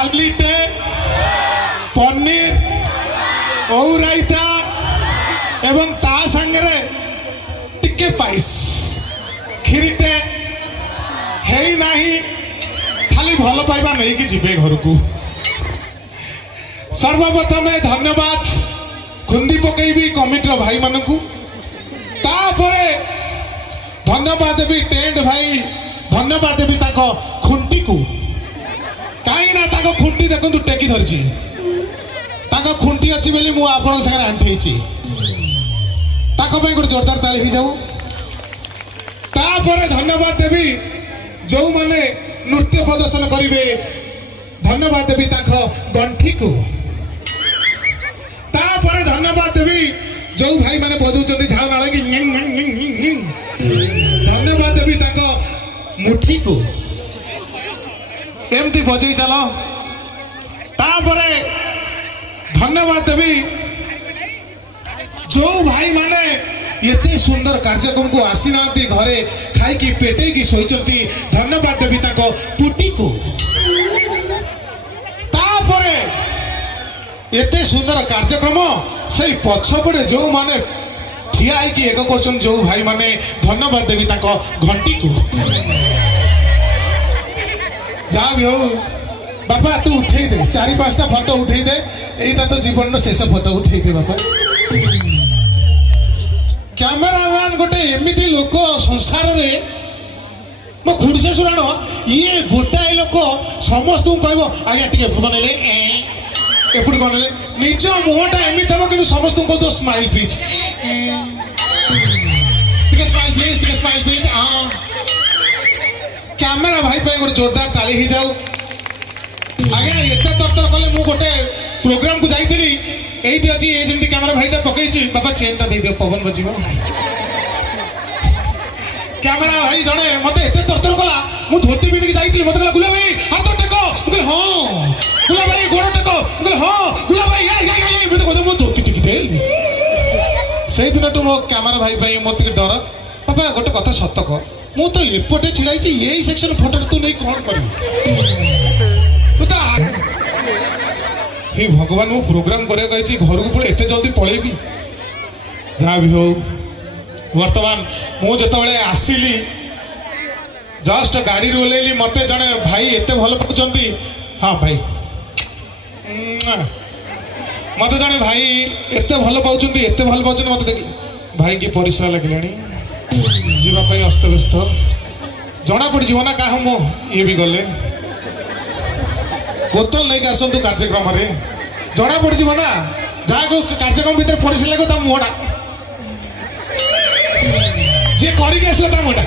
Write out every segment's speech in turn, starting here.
डालीटे पनीर ओउ रायता एवं ता संगे टिके पाइस खीरीटे है नहीं खाली भल पाइबा नहीं कि जीवे घर को। सर्वप्रथम धन्यवाद खुंदी पकईबी कमिटर भाई मान को धन्यवाद देवी टेंट भाई धन्यवाद देवी खुंटी को कहीं खुंटी देखो टेकी धरी खुंटी अच्छी बोली मुझे आपण सागर आंठी गोटे जोरदार ताली हो जाऊ। धन्यवाद देवी जो माने नृत्य प्रदर्शन करेंगे धन्यवाद देवी गंठी को। धन्यवाद देवी जो भाई माने बजाऊँ झाड़ नाल धन्यवाद देवी मुठी को एमती बजे चल। धन्यवाद देवी जो भाई माने एते सुंदर कार्यक्रम को आसी ना घरे खाई पेटे की शोचती धन्यवाद देवी पुटी को। एते सुंदर कार्यक्रम से पछपटे जो माने ठिया एक कर जो भाई माने धन्यवाद देवी घंटी को। जहाँ भी हो बापा तू उठे दे 4-5टा फोटो उठे दे यहीटा तो जीवन शेष फोटो उठे दे बापा। कैमेरामैन गोटे एमती लोक संसार रे मो खुर्से सुराण ये गोटाए लोक समस्त कह आज्ञा टे बनइले एपट बनइले निज मुहटा एमती हम कि समस्त कह smile please smile please camera भाई गोटे जोरदार ताली हो जाऊ। आज्ञा एत तरतर कले मु गोटे प्रोग्राम को जाइली एठी अछि ए जेंति कैमरा भाईटा पकईछि बाबा चेनटा दे दियो पवन बजिबो। कैमरा भाई जणे मते एते तरतर कला मु धोती पिंधि जाइतिली मते कहला गुला भाई हाथ टेको गुला हां गुला भाई गोड़ टेको गुला हां गुला भाई ये मते कहते मु धोती टिकी दे सेहि दिन तो मो कैमरा भाई भाई मोर टिके डर बाबा गोटे कथा सत्य कह मु तो एपटे छिड़ाइछि एई सेक्शन फोटो तू नै कोन करबी हे भगवान मु प्रोग्राम करे कही घर को पड़े एत जल्दी पलैबी जहाँ भी हो। वर्तमान मुझे आसिली जस्ट गाड़ी ओह्लैली मत जड़े भाई एत भल पाँच हाँ भाई मत जड़े भाई एत भल पाँच मत देख भाई की परिश्रा लगे जावाई अस्तव्यस्त जना पड़ ना क्या मो ये भी गले बोतल नहीं आसतु कार्यक्रम जना पड़ ना जहाँ को कार्यक्रम भितर परिश्रा लगे मुहटा जी कर मुहटा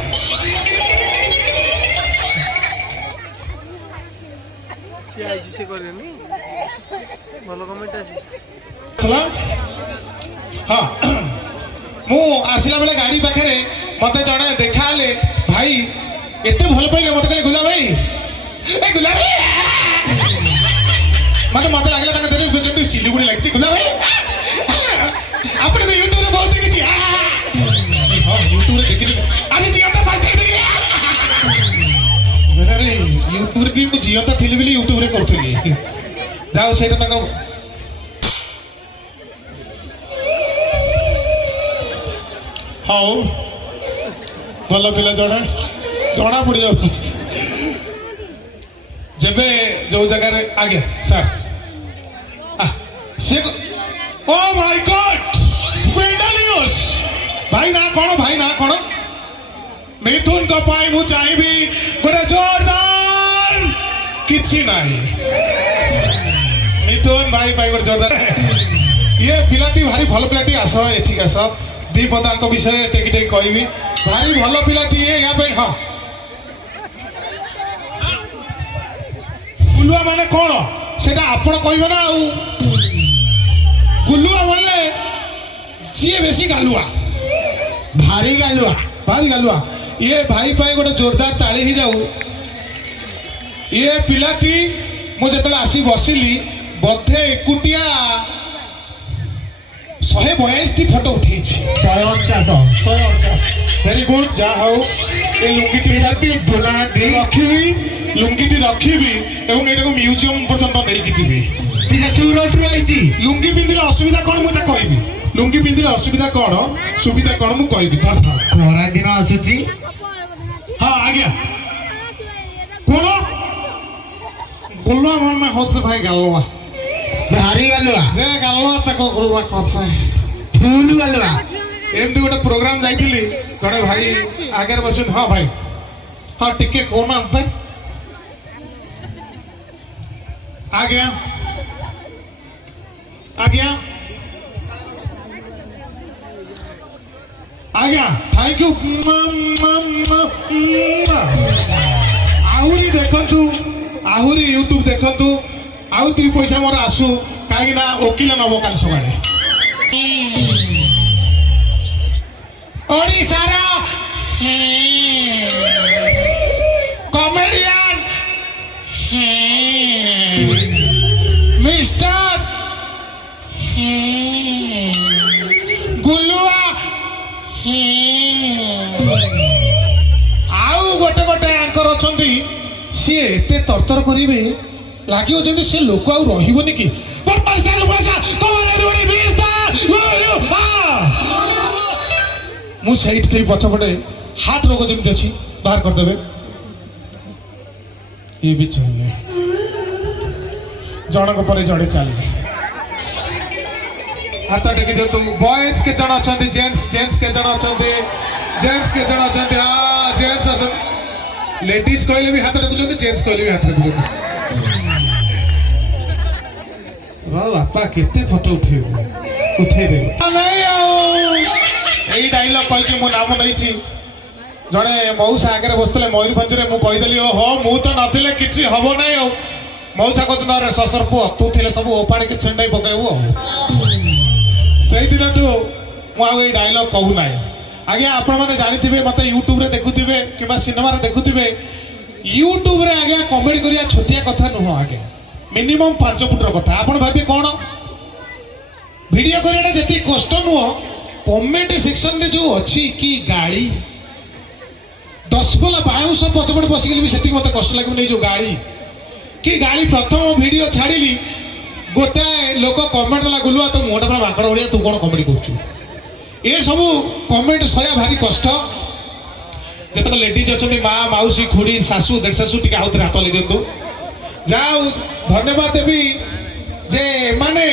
हाँ मु आसला बेले गाड़ी पाखे मत जड़े देखा भाई एत भल पाइले मत कहले गुला भाई ए गुला भाई मत मत लगे चिल्ली लगे गुला भाई आप यूट्यूब बहुत देखी हाँ यूट्यूब देखी आज जीवता फास्ट यूट्यूब भी मुझे जीवता थी बोली यूट्यूब करी जाओ से हाँ भल पिला जना जना पड़ जा जेबे जो जगह आगे सर से ओ माय गॉड स्पेंडलियस भाई ना कौन मिथुन को पाई मु चाहिए गोटे जोरदार किछि नहीं मिथुन भाई पाई गोटे जोरदार ये पिलाटी भारी भल पिलाटी आस एठिक आस दी पदा विषय टेकी टेकी कहबी भारी भल पिलाटी यहाँ हाँ गुलुआ माने कौन से आपण कहे ना गुलुआ बोले जी बेसी गालुआ भारी गालुआ ये भाई पाई गोटे जोरदार ताली ही जाऊ। ये पिलाटी मुझे आसी बसिली बधे एकुटिया 142 फोटो उठे 149 वेरी गुड जा हो ए लुंगी टी शर्ट भी बुना दे रखी ଲୁଙ୍ଗିଟି ରଖିବି ଏବଂ ଏଇଟାକୁ ମ୍ୟୁଜିୟମ ପର୍ଯ୍ୟନ୍ତ ନେଇକି ଯିବି। ସୁରଟରୁ ଆଇଛି। ଲୁଙ୍ଗି ପିନ୍ଧିଲେ ଅସୁବିଧା କଣ ମୁଁ ଏଟା କହିବି। ଲୁଙ୍ଗି ପିନ୍ଧିଲେ ଅସୁବିଧା କଣ ସୁବିଧା କଣ ମୁଁ କହିବି। ଖରା ଦିନ ଆସୁଛି। ହଁ ଆଜ୍ଞା କଣ ଗୁଲୁଆ ମନ ହଉଛି ଭାଇ ଗାଲୁଆ ଭାରି ଗାଲୁଆ ଯେ ଗାଲୁଆ ତାକୁ ଗୁଲୁଆ କଥା ଫୁଲ ଗାଲୁଆ। ଏମିତି ଗୋଟେ ପ୍ରୋଗ୍ରାମ ଯାଇଥିଲି ଜଣେ ଭାଇ ଆଗରେ ବସିଛନ୍ତି। ହଁ ଭାଇ ହଁ ଟିକେ କହୁନାହାନ୍ତି ଆଜ୍ଞା ଆଜ୍ଞା ଆଜ୍ଞା ଥ୍ୟାଙ୍କ ୟୁ। ଆହୁରି ଦେଖନ୍ତୁ ଆହୁରି ୟୁଟ୍ୟୁବ ଦେଖନ୍ତୁ ଆଉ 2 ପଇସା ମୋର ଆସୁ କାହିଁକି ନା ଓକିଲ ନବ କାଲି ସକାଳେ। ଓଡ଼ିଶାର କମେଡିଆନ ମିଷ୍ଟର ଗୁଲୁଆ ଆଉ ଗୋଟେ ଗୋଟେ ଆଙ୍କର ଅଛନ୍ତି ସିଏ ଏତେ ତରତର କରିବେ ଲାଗିବ ଯେମିତି ସେ ଲୋକ ଆଉ ରହିବନି କି। ମୁଁ ସେଇଠି ଥିବି ପଛପଟେ ହାର୍ଟ ରୋଗ ଯେମିତି ଅଛି ବାହାର କରିଦେବେ। ଇଏ ବି ଚାଲିଲେ ଜଣଙ୍କ ପରେ ଜଣେ ଚାଲିଲେ। ହାତ ଟେକି ଦିଅନ୍ତୁ। ବଏଜ କେତେ ଜଣ ଅଛନ୍ତି? ଜେଣ୍ଟସ କେତେ ଜଣ ଅଛନ୍ତି? ଜେଣ୍ଟସ କେତେ ଜଣ ଅଛନ୍ତି? ଜେଣ୍ଟସ ଅଛନ୍ତି। ଲେଡିଜ କହିଲେ ବି ହାତ ଟେକୁଛନ୍ତି, ଜେଣ୍ଟସ କହିଲେ ବି ହାତ ଟେକୁଛନ୍ତି। ବାପା କେତେ ଫଟୋ ଉଠେଇଦେବେ। ଏଇ ଡାଇଲଗ କହିକି ମୁଁ ନାମ ନେଇଛି। ଜଣେ ମଉସା ଆଗରେ ବସିଥିଲେ ମୟୂରଭଞ୍ଜରେ, ମୁଁ କହିଦେଲି ଓହୋ ମୁଁ ତ ନଥିଲେ କିଛି ହବ ନାହିଁ। ଆଉ ମଉସା କହୁଛନ୍ତି ଅରେ ଶଶର ପୁଅ ତୁ ଥିଲେ ସବୁ ଓପାଣିକି ଛିଣ୍ଡାଇ ପକାଇବୁ। ଆଉ ସେଇଦିନଠୁ ମୁଁ ଆଉ ଏଇ ଡାଇଲଗ କହୁନାହିଁ। ଆଜ୍ଞା ଆପଣମାନେ ଜାଣିଥିବେ ମତେ ୟୁଟ୍ୟୁବରେ ଦେଖୁଥିବେ କିମ୍ବା ସିନେମାରେ ଦେଖୁଥିବେ। ୟୁଟ୍ୟୁବରେ ଆଜ୍ଞା କମେଡି କରିବା ଛୋଟିଆ କଥା ନୁହଁ ଆଜ୍ଞା। ମିନିମମ୍ 5 ଫୁଟର କଥା। ଆପଣ ଭାବିବେ କଣ ଭିଡିଓ କରିବାଟା ଯେତିକି କଷ୍ଟ ନୁହଁ, କମେଣ୍ଟ ସେକ୍ସନରେ ଯୋଉ ଅଛି କି ଗାଳି 10 ପଲା ବାଉଁଶ ପଛପଟେ ପଶିଗଲେ ବି ସେତିକି ମତେ କଷ୍ଟ ଲାଗିବନି। ଏଇ ଯୋଉ ଗାଳି କି ଗାଳି ପ୍ରଥମ ଭିଡିଓ ଛାଡ଼ିଲି ଗୋଟାଏ ଲୋକ କମେଣ୍ଟ ଦେଲା ଗୁଲୁଆ ତ ମୁହଁଟା ପୁରା ମାଙ୍କଡ଼ ଭଳିଆ ତୁ କଣ କମେଡି କରୁଛୁ। ଏସବୁ କମେଣ୍ଟ ସହିବା ଭାରି କଷ୍ଟ। ଯେତେକ ଲେଡିଜ ଅଛନ୍ତି ମା ମାଉସୀ ଖୁଡ଼ି ଶାଶୁ ଦେଢ଼ ଶାଶୁ ଟିକେ ଆଉଥରେ ହାତ ଲଗେଇ ଦିଅନ୍ତୁ। ଯାହା ହଉ ଧନ୍ୟବାଦ ଦେବି ଯେ ଏମାନେ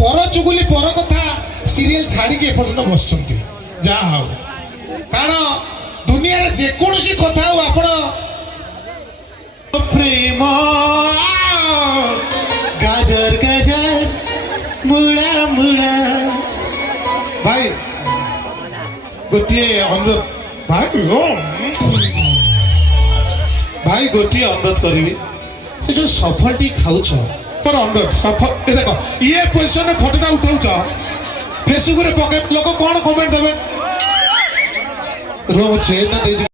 ପର ଚୁଗୁଲି ପର କଥା ସିରିଏଲ ଛାଡ଼ିକି ଏପର୍ଯ୍ୟନ୍ତ ବସିଛନ୍ତି। ଯାହା ହଉ କାରଣ ଦୁନିଆରେ ଯେକୌଣସି କଥା ହଉ ଆପଣ ପ୍ରେମ ଗାଜର ଗାଜର ମୁଳା ମୁଳା। ଭାଇ ଗୋଟିଏ ଅନୁରୋଧ ଭାଇ ଗୋଟିଏ ଅନୁରୋଧ କରିବି। ସେ ଯୋଉ ସଫଲଟି ଖାଉଛ ମୋର ଅନୁରୋଧ ସଫଲ ଦେଖ ଇଏ ପୋଜିସନରେ ଫଟୋଟା ଉଠଉଛ ଫେସବୁକରେ ପକେଇ ଲୋକ କଣ କମେଣ୍ଟ ଦେବେ। ରୁହ ଚେନ୍ ଦେଇଛି।